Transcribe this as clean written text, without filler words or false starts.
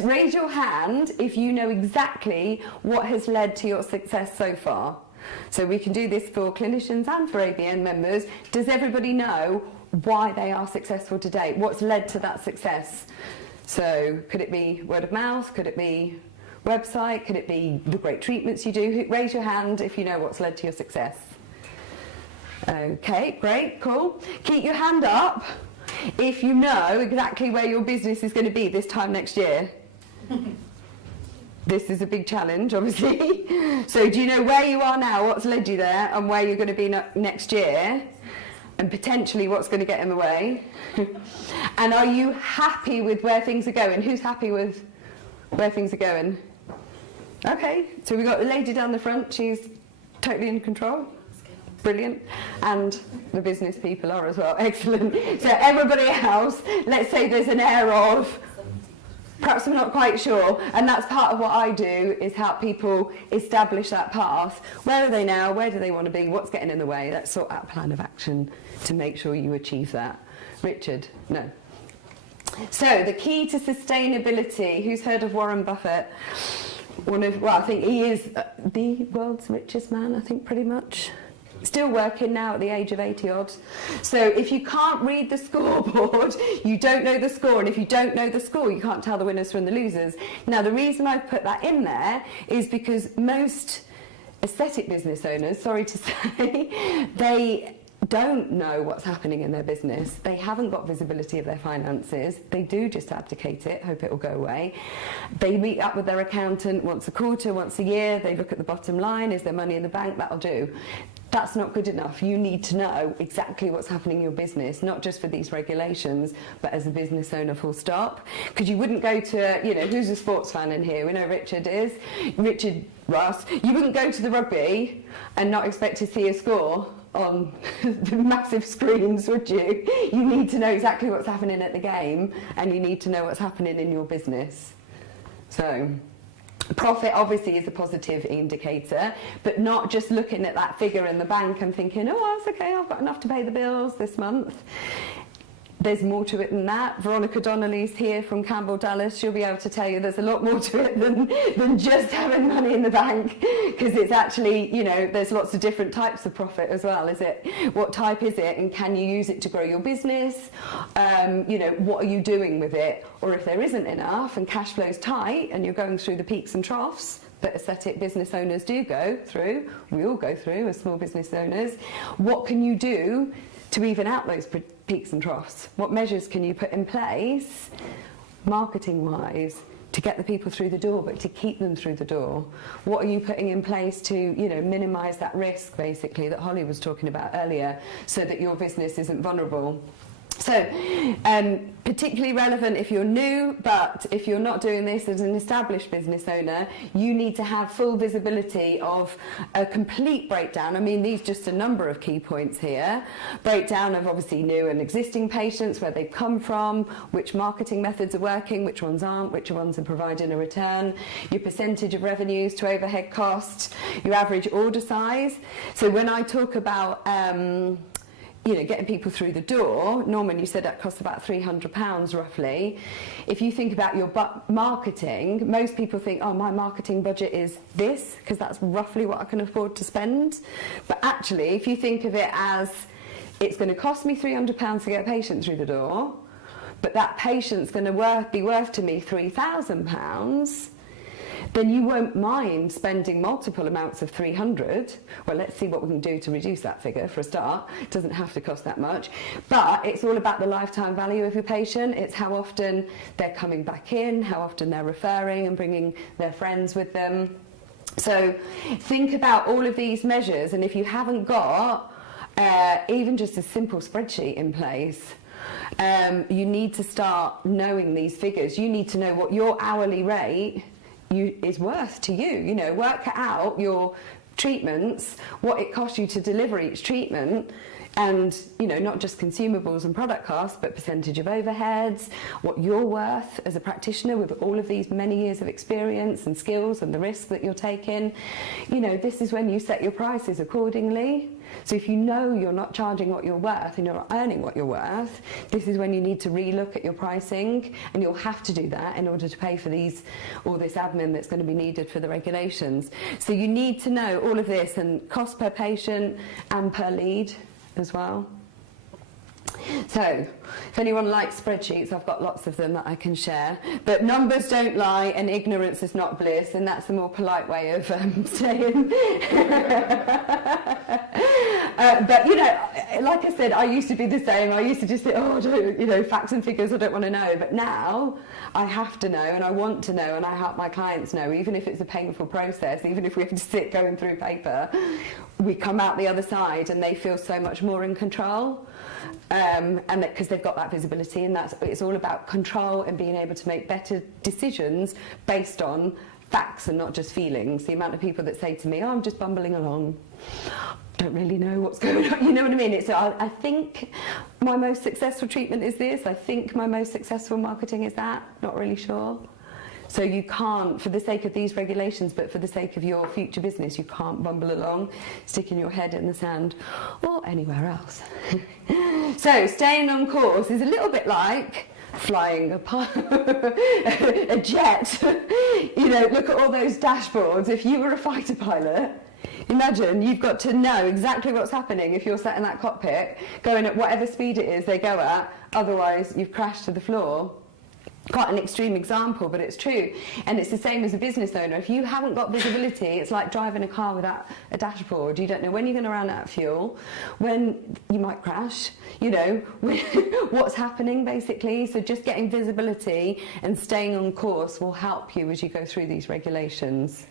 raise your hand if you know exactly what has led to your success so far. So we can do this for clinicians and for ABN members. Does everybody know why they are successful today? What's led to that success? So could it be word of mouth? Could it be website? Could it be the great treatments you do? Raise your hand if you know what's led to your success. Okay, great, cool. Keep your hand up if you know exactly where your business is going to be this time next year. This is a big challenge, obviously. So do you know where you are now, what's led you there, and where you're going to be next year, and potentially what's going to get in the way? And are you happy with where things are going? Who's happy with where things are going? Okay, so we've got the lady down the front, she's totally in control. Brilliant. And the business people are as well. Excellent. So everybody else, let's say there's an air of, perhaps I'm not quite sure, and that's part of what I do, is help people establish that path. Where are they now? Where do they want to be? What's getting in the way? Let's sort out a plan of action to make sure you achieve that. Richard? No. So the key to sustainability, who's heard of Warren Buffett? I think he is the world's richest man, I think, pretty much. Still working now at the age of 80 odd. So if you can't read the scoreboard, you don't know the score, and if you don't know the score, you can't tell the winners from the losers. Now, the reason I've put that in there is because most aesthetic business owners, sorry to say, they don't know what's happening in their business. They haven't got visibility of their finances. They do just abdicate it, hope it will go away. They meet up with their accountant once a quarter, once a year. They look at the bottom line. Is there money in the bank? That'll do. That's not good enough. You need to know exactly what's happening in your business, not just for these regulations, but as a business owner, full stop. Because you wouldn't go to, who's a sports fan in here? We know Richard is. Richard Russ. You wouldn't go to the rugby and not expect to see a score on the massive screens, would you? You need to know exactly what's happening at the game, and you need to know what's happening in your business. So profit obviously is a positive indicator, but not just looking at that figure in the bank and thinking, oh, that's okay, I've got enough to pay the bills this month. There's more to it than that. Veronica Donnelly's here from Campbell Dallas. She'll be able to tell you there's a lot more to it than just having money in the bank, because it's actually, there's lots of different types of profit as well. Is it, what type is it, and can you use it to grow your business? What are you doing with it? Or if there isn't enough and cash flow's tight and you're going through the peaks and troughs that aesthetic business owners do go through, we all go through as small business owners, what can you do to even out those peaks and troughs? What measures can you put in place, marketing-wise, to get the people through the door, but to keep them through the door? What are you putting in place to, minimise that risk, basically, that Holly was talking about earlier, so that your business isn't vulnerable? So, particularly relevant if you're new, but if you're not doing this as an established business owner, you need to have full visibility of a complete breakdown. I mean, these are just a number of key points here. Breakdown of obviously new and existing patients, where they've come from, which marketing methods are working, which ones aren't, which ones are providing a return, your percentage of revenues to overhead costs, your average order size. So when I talk about getting people through the door, Norman, you said that costs about £300 roughly. If you think about your marketing, most people think, oh, my marketing budget is this, because that's roughly what I can afford to spend. But actually, if you think of it as, it's going to cost me £300 to get a patient through the door, but that patient's going to be worth to me £3,000, then you won't mind spending multiple amounts of 300. Well, let's see what we can do to reduce that figure for a start. It doesn't have to cost that much. But it's all about the lifetime value of your patient. It's how often they're coming back in, how often they're referring and bringing their friends with them. So think about all of these measures, and if you haven't got even just a simple spreadsheet in place, you need to start knowing these figures. You need to know what your hourly rate is worth to you. Work out your treatments, what it costs you to deliver each treatment. And, you know, not just consumables and product costs, but percentage of overheads, what you're worth as a practitioner with all of these many years of experience and skills and the risk that you're taking. You know, this is when you set your prices accordingly. So if you know you're not charging what you're worth and you're not earning what you're worth, this is when you need to relook at your pricing, and you'll have to do that in order to pay for all this admin that's going to be needed for the regulations. So you need to know all of this, and cost per patient and per lead as well. So, if anyone likes spreadsheets, I've got lots of them that I can share. But numbers don't lie, and ignorance is not bliss, and that's the more polite way of saying. But, you know, like I said, I used to be the same. I used to just say, oh, you know, facts and figures, I don't want to know. But now, I have to know, and I want to know, and I help my clients know, even if it's a painful process, even if we have to sit going through paper, we come out the other side, and they feel so much more in control. And because they've got that visibility, and it's all about control and being able to make better decisions based on facts and not just feelings. The amount of people that say to me, oh, I'm just bumbling along, don't really know what's going on, you know what I mean? I think my most successful treatment is this, I think my most successful marketing is that, not really sure. So you can't, for the sake of these regulations, but for the sake of your future business, you can't bumble along, sticking your head in the sand or anywhere else. So staying on course is a little bit like flying a jet. You know, look at all those dashboards. If you were a fighter pilot, imagine you've got to know exactly what's happening if you're sat in that cockpit, going at whatever speed it is they go at, otherwise you've crashed to the floor. Quite an extreme example, but it's true. And it's the same as a business owner. If you haven't got visibility, it's like driving a car without a dashboard. You don't know when you're going to run out of fuel, when you might crash, you know, what's happening basically. So just getting visibility and staying on course will help you as you go through these regulations.